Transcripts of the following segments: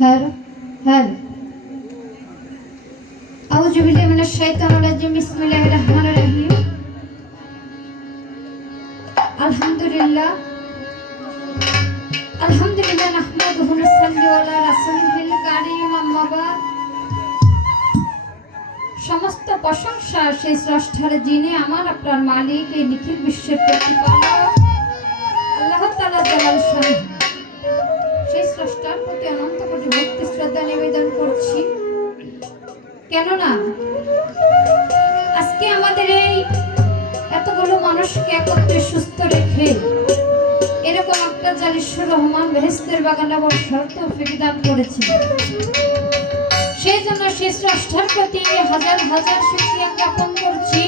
Hello hello আউযু বিল্লাহি মিনাশ শাইতানির রাজিম বিসমিল্লাহির রহমানির রহিম আলহামদুলিল্লাহ আলহামদুলিল্লাহ নাহমাদুহু ওয়া নুসাল্লি আলা রাসূলিল কারীম আম্মা বাদ সমস্ত প্রশংসা সেই স্রষ্টার যিনি আমার আপনার মালিক এই নিখিল বিশ্বের প্রতিপালক আল্লাহ তাআলা জালাল শাহ সেই স্রষ্টার প্রতি অনন্ত কোটি ভক্তি শ্রদ্ধা নিবেদন করছি। কেননা আজকে আমাদের এই এতগুলো মানুষকে একত্রে সুস্থ রেখে এরকম একটা জালিসুর রহমান বেহেশতের বাগানে বসার তৌফিক দান করেছে। সেই জন্য সেই স্রষ্টার প্রতি হাজার হাজার শুকরিয়া জ্ঞাপন করছি।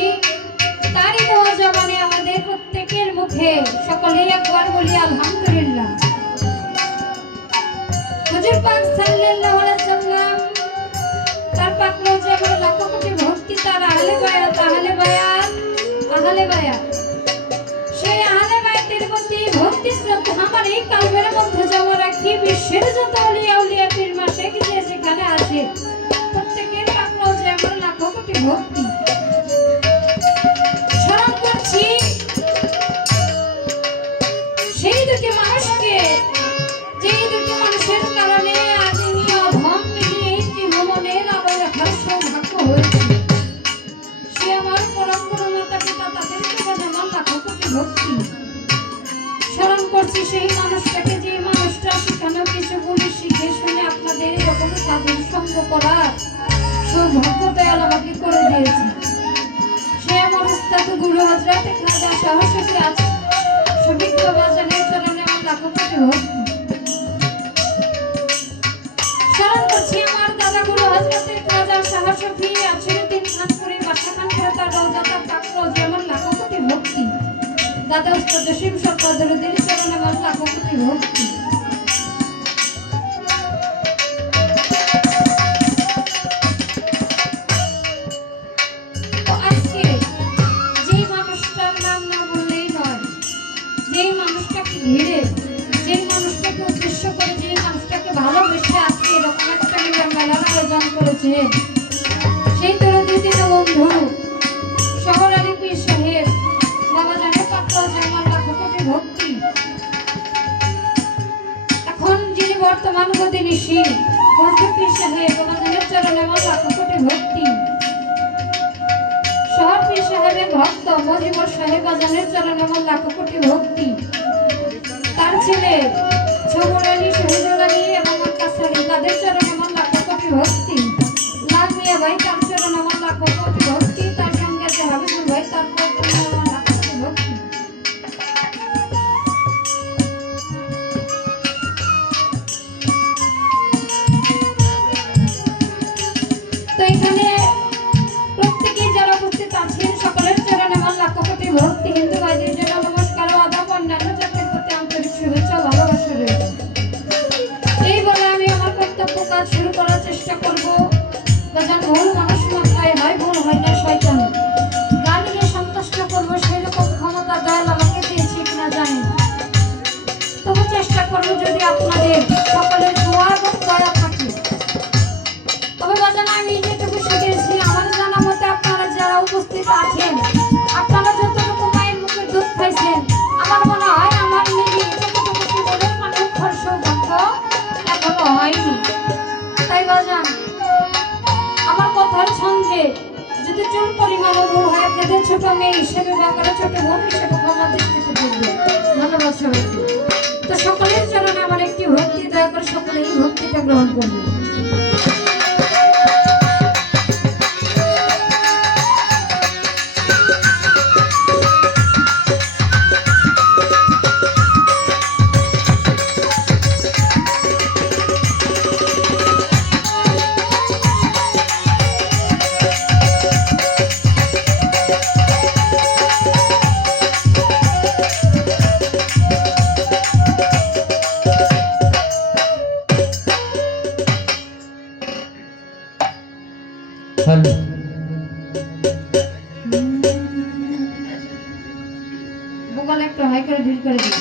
তারই দোয়া জবানে আমাদের প্রত্যেকের মুখে সকলেই একবার বলি আলহামদুলিল্লাহ। হুজুর পাক সাল্লাল্লাহু আলাইহি সাল্লাম তার পাক রোজে আমার লক্ষ কোটি ভক্তি তার আহলে বায়াত সেই আহলে বায়াতের প্রতি ভক্তি শ্রদ্ধা আমার এই কালবের মধ্যে জমা রাখি। বিশ্বের যত আউলিয়া উলিয়া পীর মাশায়েখ যে যেখানে আছে প্রত্যেকের পাক রোজে আমার লক্ষ কোটি ভক্তি স্মরণ করছি। সেই দুটি মানুষকে যেই দুটি মানুষের কারণে আজ আমি অধম মিলিয়ে এই ত্রিভুবনের আলো দেখার সৌভাগ্য হয়েছে। সে আমার পরম মাতা পিতা তাদের জীবনে আমার লাখো কোটি ভক্তি স্মরণ করছি। সেই মানুষটাকে যে মানুষটা সেখানেও কিছু বলে শিখে শুনে আপনাদের এরকম সাধুর সঙ্গ করার সৌভাগ্য দয়াল আমাকে করে দিয়েছে। সে আমার উস্তাদ গুরু হযরত খাজা শাহ শফি আছে শফিক বাজানের চরণে আমার লাখো কোটি ভক্তি স্মরণ করছি। আমার দাদা গুরু হযরত খাজা শাহ শফি আছিরুদ্দিন খানপুরে বাসা খানপুরে তার রওজাটা পাক রোজে আমার লাখো কোটি ভক্তি। দাদা উস্তাদ জসিম সরকারদের চরণে আমার লাখো কোটি ভক্তি। তো আজকে যেই মানুষটার নাম না বললেই নয়, যেই মানুষটাকে ঘিরে যেই মানুষটাকে উদ্দেশ্য করে যেই মানুষটাকে ভালোবেসে আজকে এরকম একটা মিলন মেলার আয়োজন করেছে সেই দরদি বন্ধু শহর আলী পীর সাহেব বাবা জানে পাক্কা জামান লাখো কোটি ভক্তি। এখন যিনি বর্তমান গদিনিশী বন্ধু পীর সাহেব বাবা জানের চরণে আমার লাখো কোটি ভক্তি। শহর পীর সাহেবের ভক্ত মজিবর সাহেব বাজানের চরণে আমার লাখো কোটি ভক্তি। তার ছেলে ছবর আলী শহীদুল আলী এবং আকাশালী তাদের চরণে আমার লাখো কোটি ভক্তি। লাল মিয়া ভাই তার চরণে আমার লাখো কোটি ভক্তি। তার সঙ্গে আছে হাবিবুল ভাই তার চরণে আমার লাখো কোটি ভক্তি। তো এখানে প্রত্যেকেই যারা উপস্থিত আছেন সকলের চরণে আমার লাখো কোটি ভক্তি। হিন্দু ভাইদের জন্য নমস্কার ও আদাব, অন্যান্য জাতির প্রতি আন্তরিক শুভেচ্ছা ও ভালোবাসা রইল। এই বলে আমি আমার কর্তব্য কাজ শুরু করার চেষ্টা করব। বাজান ভুল মানুষ মাত্রায় হয়, ভুল হয় না শয়তান। গান নিয়ে সন্তুষ্ট করবো সেই রকম ক্ষমতা দয়াল আমাকে দিয়েছে কিনা জানি না, তবু চেষ্টা করবো যদি আপনাদের সকলের দোয়া এবং দয়া থাকে। তবে বাজান আমি যেটুকু শিখেছি আমার জানা মতে আপনারা যারা উপস্থিত আছেন আপনারা যতটুকু মায়ের মুখের দুধ খাইছেন আমার মনে হয় আমার নিজে এতটুকু জীবনের মানে মুখের সৌভাগ্য এখনো হয়নি। তাই বাজান আমার কথার সঙ্গে যদি চুল পরিমাণে ভুল হয় আপনাদের ছোট মেয়ে হিসেবে বা কারো ছোট বোন হিসেবে ক্ষমা দৃষ্টিতে দেখবেন। ধন্যবাদ সবাইকে। তো সকলের চরণে আমার একটি ভক্তি, দয়া করে সকলে এই ভক্তিটা গ্রহণ করবেন। ভোকাল একটু হাই করে ঢিল করে দিই।